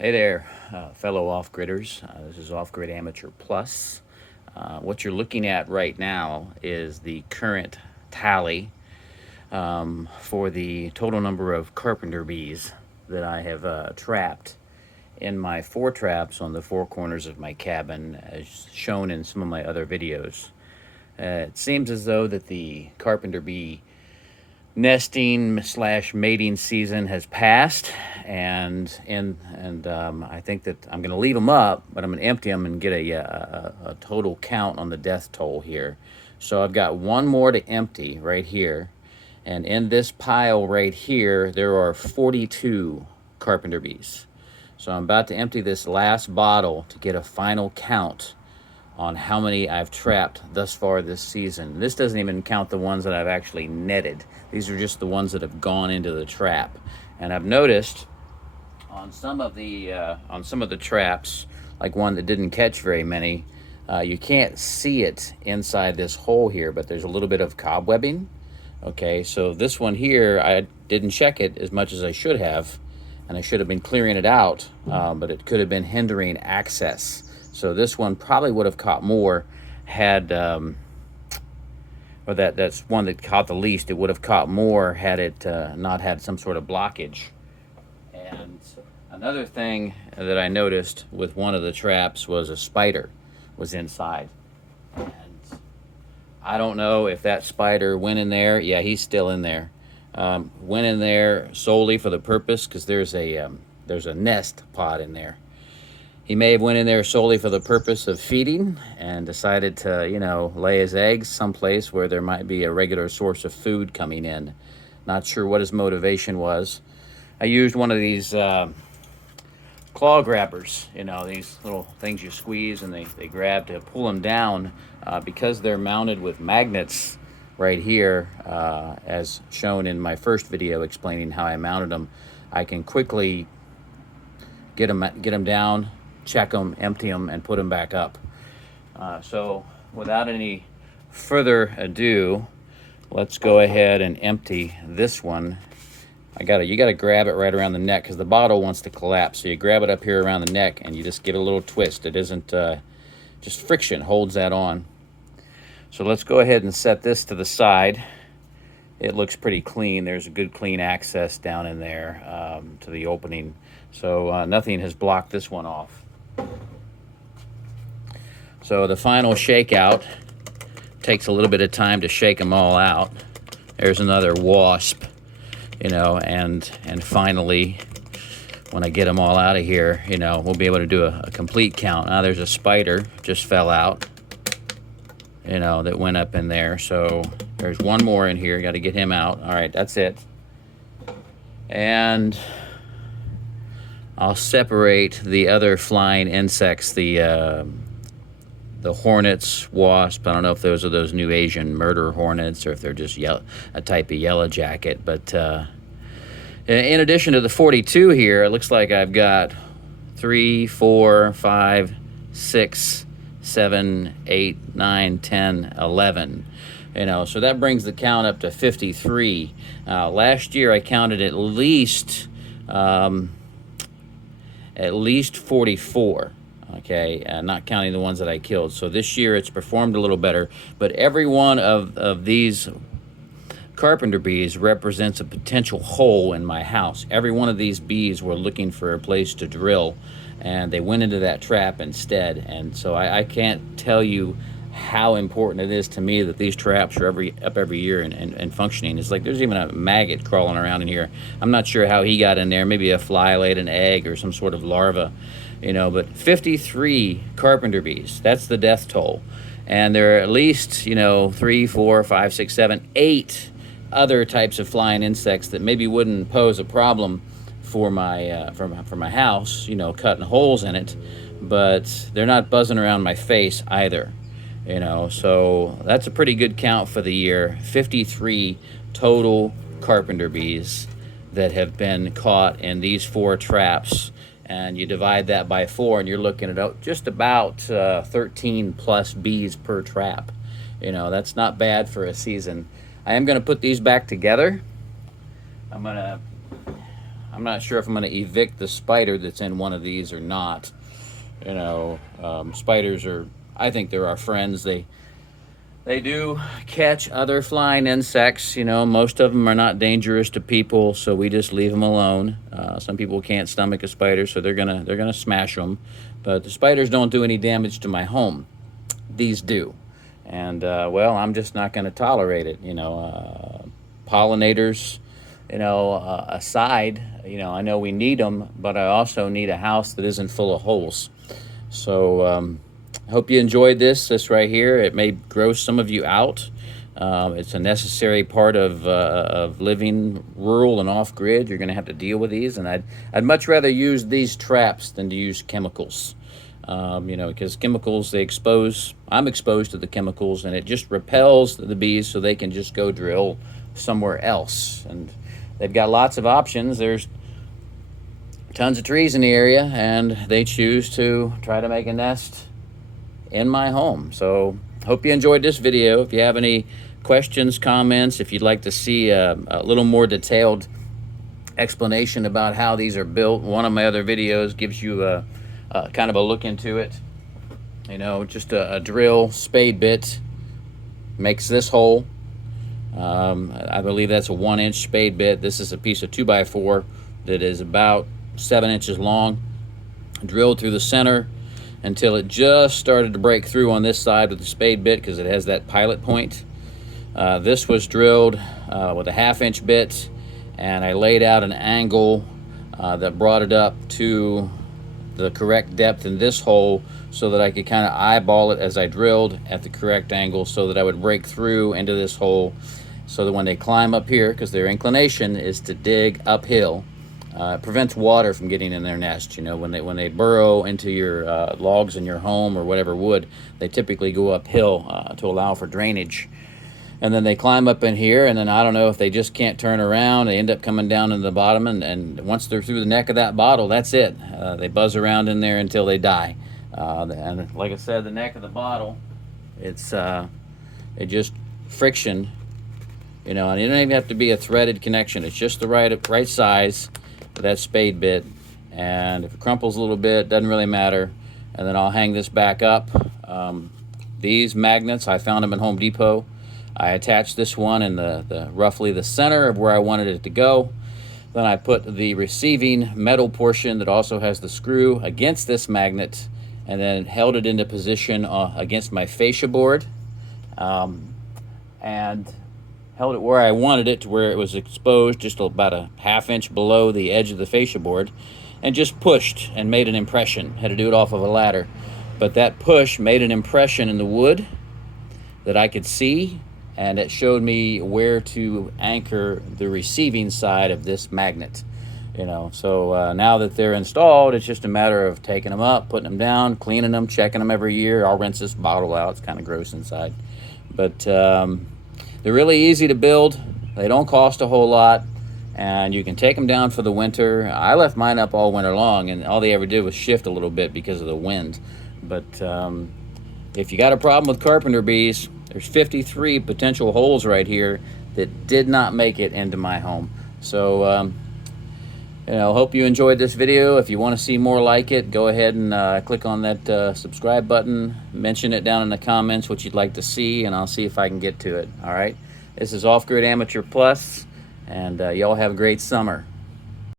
Hey there, fellow off-gridders. This is Off-Grid Amateur Plus. What you're looking at right now is the current tally for the total number of carpenter bees that I have trapped in my 4 traps on the 4 corners of my cabin, as shown in some of my other videos. It seems as though that the carpenter bee nesting slash mating season has passed, and I think that I'm going to leave them up, but I'm going to empty them and get a total count on the death toll here. So I've got one more to empty right here, and in this pile right here there are 42 carpenter bees. So I'm about to empty this last bottle to get a final count on how many I've trapped thus far this season. This doesn't even count the ones that I've actually netted. These are just the ones that have gone into the trap. And I've noticed on some of the traps, like one that didn't catch very many, you can't see it inside this hole here, but there's a little bit of cobwebbing. Okay, so this one here, I didn't check it as much as I should have, and I should have been clearing it out, but it could have been hindering access. So this one probably would have caught more had, or that's one that caught the least. It would have caught more had it not had some sort of blockage. And another thing that I noticed with one of the traps was a spider was inside. And I don't know if that spider went in there. Yeah, he's still in there. Went in there solely for the purpose, because there's a nest pod in there. He may have went in there solely for the purpose of feeding and decided to, lay his eggs someplace where there might be a regular source of food coming in. Not sure what his motivation was. I used one of these claw grabbers, these little things you squeeze and they grab to pull them down, because they're mounted with magnets right here, as shown in my first video explaining how I mounted them. I can quickly get them down, check them, empty them, and put them back up. So without any further ado, let's go ahead and empty this one. You gotta grab it right around the neck, because the bottle wants to collapse. So you grab it up here around the neck and you just give it a little twist. It isn't just friction holds that on. So let's go ahead and set this to the side. It looks pretty clean. There's a good clean access down in there to the opening. So nothing has blocked this one off. So the final shakeout takes a little bit of time to shake them all out. There's another wasp, and finally, when I get them all out of here, we'll be able to do a complete count. Now there's a spider just fell out, that went up in there. So there's one more in here. Got to get him out. All right, that's it. And I'll separate the other flying insects, the hornets, wasp. I don't know if those are those new Asian murder hornets or if they're just a type of yellow jacket. But in addition to the 42 here, it looks like I've got 3, 4, 5, 6, 7, 8, 9, 10, 11. So that brings the count up to 53. Last year I counted at least 44. Okay, not counting the ones that I killed. So this year it's performed a little better, but every one of these carpenter bees represents a potential hole in my house. Every one of these bees were looking for a place to drill, and they went into that trap instead. And so I can't tell you how important it is to me that these traps are up every year and functioning. It's like there's even a maggot crawling around in here. I'm not sure how he got in there. Maybe a fly laid an egg or some sort of larva, but 53 carpenter bees, that's the death toll. And there are at least 3, 4, 5, 6, 7, 8 other types of flying insects that maybe wouldn't pose a problem for my for my house, cutting holes in it, but they're not buzzing around my face either. So that's a pretty good count for the year. 53 total carpenter bees that have been caught in these 4 traps, and you divide that by 4 and you're looking at just about 13 plus bees per trap. That's not bad for a season. I am going to put these back together. I'm going to I'm not sure if I'm going to evict the spider that's in one of these or not. You know, spiders are, I think they're our friends. They do catch other flying insects. You know, most of them are not dangerous to people, so we just leave them alone. Some people can't stomach a spider, so they're gonna smash them. But the spiders don't do any damage to my home. These do, and well, I'm just not going to tolerate it. You know, pollinators, you know, aside. You know, I know we need them, but I also need a house that isn't full of holes. So. I hope you enjoyed this right here. It may gross some of you out. It's a necessary part of living rural and off-grid. You're going to have to deal with these, and I'd much rather use these traps than to use chemicals. You know, because chemicals, I'm exposed to the chemicals, and it just repels the bees so they can just go drill somewhere else. And they've got lots of options. There's tons of trees in the area, and they choose to try to make a nest in my home. So hope you enjoyed this video. If you have any questions, comments, if you'd like to see a little more detailed explanation about how these are built, one of my other videos gives you a kind of a look into it. You know, just a drill spade bit makes this hole. I believe that's a 1-inch spade bit. This is a piece of 2x4 that is about 7 inches long, drilled through the center until it just started to break through on this side with the spade bit, because it has that pilot point. This was drilled with a 1/2-inch bit, and I laid out an angle that brought it up to the correct depth in this hole so that I could kind of eyeball it as I drilled at the correct angle so that I would break through into this hole, so that when they climb up here, because their inclination is to dig uphill, it prevents water from getting in their nest. You know, when they burrow into your logs in your home or whatever wood, they typically go uphill to allow for drainage. And then they climb up in here, and then I don't know if they just can't turn around. They end up coming down in the bottom, and once they're through the neck of that bottle, that's it. They buzz around in there until they die. And like I said, the neck of the bottle, it just friction. You know, and it doesn't even have to be a threaded connection. It's just the right size for that spade bit, and if it crumples a little bit, doesn't really matter. And then I'll hang this back up. These magnets, I found them in Home Depot. I attached this one in the roughly the center of where I wanted it to go. Then I put the receiving metal portion that also has the screw against this magnet, and then held it into position against my fascia board, and held it where I wanted it, to where it was exposed just about a 1/2 inch below the edge of the fascia board, and just pushed and made an impression. Had to do it off of a ladder, but that push made an impression in the wood that I could see, and it showed me where to anchor the receiving side of this magnet. You know, so now that they're installed, it's just a matter of taking them up, putting them down, cleaning them, checking them every year. I'll rinse this bottle out. It's kind of gross inside, but they're really easy to build. They don't cost a whole lot, and you can take them down for the winter. I left mine up all winter long, and all they ever did was shift a little bit because of the wind. But if you got a problem with carpenter bees, there's 53 potential holes right here that did not make it into my home. So you know, hope you enjoyed this video. If you want to see more like it, go ahead and click on that subscribe button. Mention it down in the comments what you'd like to see, and I'll see if I can get to it. All right. This is Off Grid Amateur Plus, and y'all have a great summer.